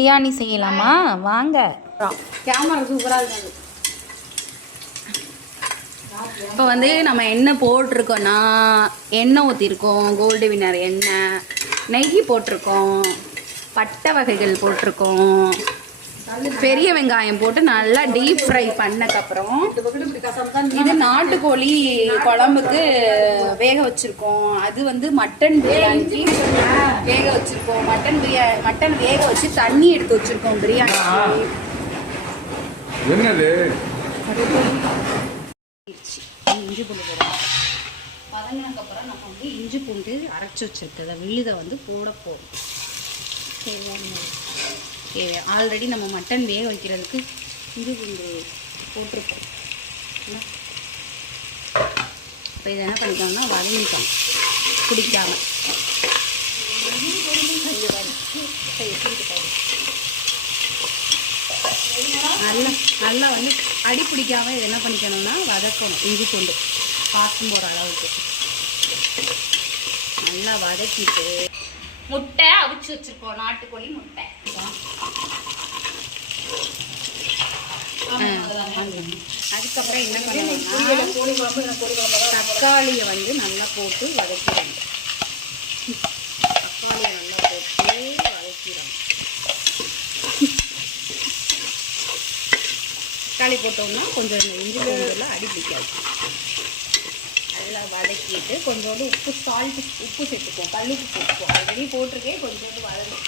பிரியாணி செய்யலாமா? வாங்க. கேமரா சூப்பராக இருக்காது இப்போ வந்து நம்ம எண்ணெய் போட்டிருக்கோன்னா எண்ணெய் ஊற்றிருக்கோம் கோல்டு வினர் எண்ணெய் நெய் போட்டிருக்கோம் பட்டை வகைகள் போட்டிருக்கோம். பெரிய வெங்காயம் போட்டு நல்லா டீப் ஃப்ரை பண்ணக்கப்புறம் இது நாட்டுக்கோழி குழம்புக்கு வேக வச்சிருக்கோம். அது வந்து மட்டன் பிரியாணிக்கு வேக வச்சிருக்கோம். மட்டன் பிரியாணி மட்டன் வேக வச்சு தண்ணி எடுத்து வச்சிருக்கோம் பிரியாணிக்கு என்னது. இஞ்சி பூண்டு வதங்கினதுக்கப்புறம் நம்ம வந்து இஞ்சி பூண்டு அரைச்சி வச்சிருக்கிறத விழுதை வந்து போட போகிறோம் தேவை ஆல்ரெடி நம்ம மட்டன் வேக வைக்கிறதுக்கு இஞ்சி பூண்டு போட்டிருக்கோம். இப்போ இதை என்ன பண்ணிக்கோங்கன்னா வதங்கிட்டோம் குடிக்காம நல்லா நல்லா வந்து அடி பிடிக்காம இதை என்ன பண்ணிக்கணும்னா வதக்கணும். இஞ்சி பூண்டு. பாசம் போகிற அளவுக்கு. நல்லா வதக்கிட்டு முட்டை அவிச்சு வச்சிருக்கோம். நாட்டுக்கோழி முட்டை. அதுக்கப்புறம் என்ன பண்ணணும்னா தக்காளியை வந்து நல்லா போட்டு வதக்கிடணும். தக்காளியை நல்லா போட்டு வதக்கிடணும். தக்காளி போட்டோம்னா கொஞ்சம் இஞ்சி பூண்டுலாம் அடி பிடிக்காது. நல்லா வதக்கிட்டு கொஞ்சோண்டு உப்பு சால்ட் உப்பு சேர்த்துக்குவோம். கல்லுப்பு சேர்த்துக்குவோம். ஆல்ரெடி போட்டிருக்கேன் கொஞ்சோண்டு வதங்கும்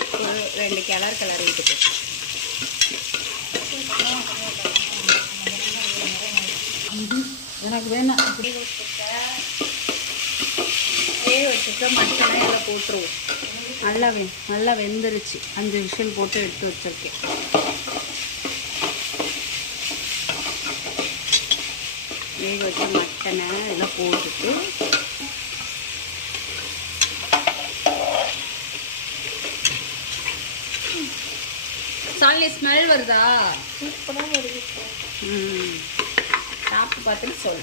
உப்பு ரெண்டு கிளறு கிளறி விட்டுக்கு எனக்கு வேணும். அப்படி வேக வச்சுக்க மட்டனை இதில் போட்டுருவோம். நல்லா வெ நல்லா வெந்துருச்சு. அஞ்சு விஷயம் போட்டு எடுத்து வச்சிருக்கேன். வேக வச்ச மட்டனை இதில் போட்டுட்டு சாலி ஸ்மெல் வருதா? சூப்பராக வருது. ம். சாப்பிட்டு பார்த்துட்டு சொல்லு.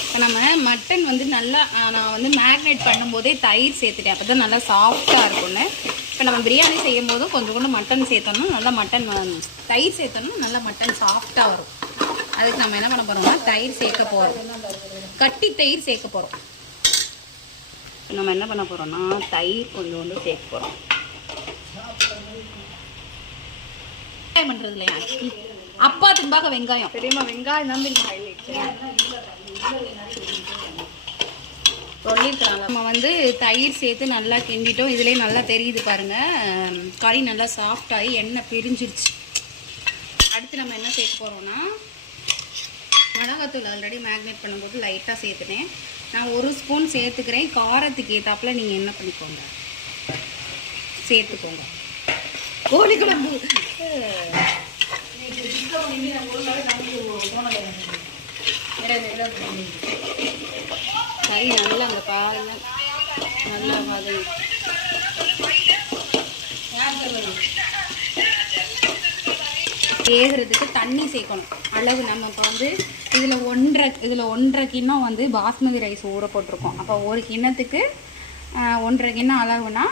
இப்போ நம்ம மட்டன் வந்து நல்லா நான் வந்து மேக்னேட் பண்ணும்போதே தயிர் சேர்த்துட்டேன். அப்போ தான் நல்லா சாஃப்டாக இருக்கும்னு. இப்போ நம்ம பிரியாணி செய்யும் போதும் கொஞ்சம் கூட மட்டன் சேர்த்தோம்னா நல்லா மட்டன் தயிர் சேர்த்தோம்னா நல்லா மட்டன் சாஃப்டாக வரும். அதுக்கு நம்ம என்ன பண்ண போகிறோம்னா தயிர் சேர்க்க போகிறோம் கட்டி தயிர் சேர்க்க போகிறோம் நம்ம என்ன பண்ண போகிறோம்னா தயிர் கொஞ்சோண்டு சேர்க்க போகிறோம் வெங்காயம் பண்றது இல்லையா? அப்பா திம்பாக வெங்காயம். தெரியுமா? வெங்காயம் தான் தெரியுமா சொல்லியிருக்கிறாங்க. நம்ம வந்து தயிர் சேர்த்து நல்லா கிண்டிட்டோம். இதுலேயே நல்லா தெரியுது பாருங்க. அஹ் கறி நல்லா சாஃப்ட் ஆகி எண்ணெய் பிரிஞ்சிருச்சு. அடுத்து நம்ம என்ன சேர்க்க போகிறோம்னா மிளகாத்தூள் ஆல்ரெடி மேக்னேட் பண்ணும்போது லைட்டாக சேர்த்துனேன் நான் ஒரு ஸ்பூன் சேர்த்துக்கிறேன். காரத்துக்கு ஏற்றாப்புல நீங்கள் என்ன பண்ணிக்கோங்க? சேர்த்துக்கோங்க. கோழி குழம்பு. கறி நல்லா அங்கே பாருங்க. நல்லா பாருங்க வேகிறதுக்கு தண்ணி சேர்க்கணும். அளவு நம்ம இப்போ வந்து இதில் ஒன்றரை இதில் ஒன்றரை கிண்ணம் வந்து பாஸ்மதி ரைஸ் ஊற போட்டிருக்கோம். அப்போ ஒரு கிண்ணத்துக்கு ஒன்றரை கிண்ணம் அளவுனா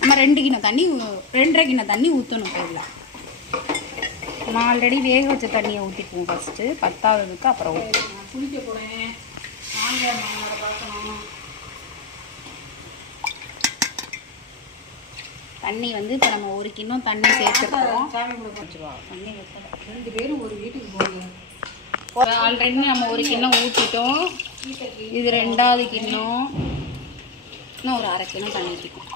நம்ம ரெண்டு கிண்ணம் தண்ணி ரெண்டரை கிண்ணம் தண்ணி ஊற்றணும் இப்போ இதில். நான் ஆல்ரெடி வேக வச்ச தண்ணியை ஊற்றிக்குவோம் ஃபஸ்ட்டு பத்தாவதுக்கு அப்புறம். குளிக்க போகிறேன் தண்ணி வந்து இப்போ நம்ம ஒரு கிண்ணம் தண்ணி சேர்த்துருக்கோம். தண்ணி ரெண்டு பேரும் ஒரு வீட்டுக்கு போகணும். ஆல்ரெடி நம்ம ஒரு கிண்ணம் ஊற்றிட்டோம் இது ரெண்டாவது கிண்ணம். இன்னும் ஒரு அரை கிண்ணம் தண்ணி ஊற்றிக்கும்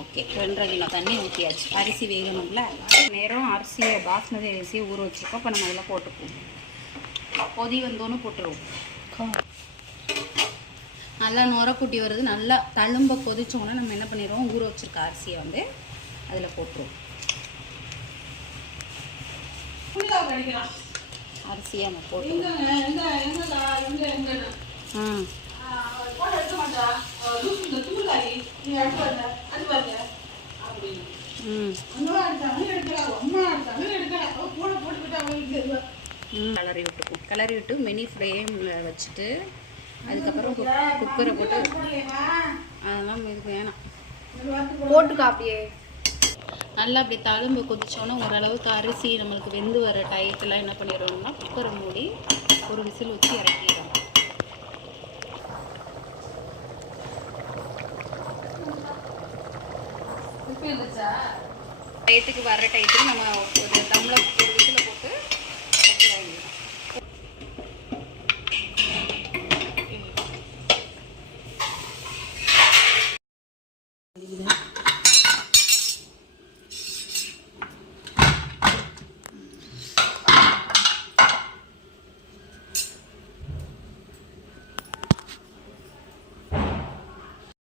ஓகே ரெண்டரை கிலோ தண்ணி ஊற்றியாச்சு அரிசி வேகணும்ல? நேரம் அரிசியை பாஸ்மதி அரிசியை ஊற வச்சுருக்கோம். இப்போ நம்ம அதில் போட்டுக்குவோம். கொதி வந்தோன்னு போட்டுருவோம். நல்லா நுரக்குட்டி வருது நல்லா தழும்ப கொதிச்சோன்னே நம்ம என்ன பண்ணிடுவோம் ஊற வச்சிருக்க அரிசியை வந்து அதில் போட்டுருவோம். அரிசியை நம்ம போட்டு எங்க எங்க எங்கடா? எங்க எங்க ம் போட எடுக்க மாட்டா? லூசு இந்த தூளாரி நீ எடுத்து வந்த அது பாருங்க. அப்படின்னு ம். அம்மா எடுத்தாங்க எடுக்கிறா அம்மா எடுத்தாங்க எடுக்கிறா. அவ போட போட்டு போட்டு அவங்களுக்கு கிளறி விட்டுக்கும் கிளறி விட்டு மினி ஃப்ளேமில் வச்சுட்டு அதுக்கப்புறம் குக்- குக்கரை போட்டு? அதெல்லாம் இதுக்கு வேணாம். போட்டுக்கோ அப்படியே. நல்லா அப்படி தழும்பு கொதிச்சோன்னா ஓரளவுக்கு அரிசி நம்மளுக்கு வெந்து வர டயத்தில் என்ன பண்ணிடணும்னா குக்கரை மூடி ஒரு விசில் வச்சு இறக்கிடணும் டயத்துக்கு வர டயத்துக்கு நம்ம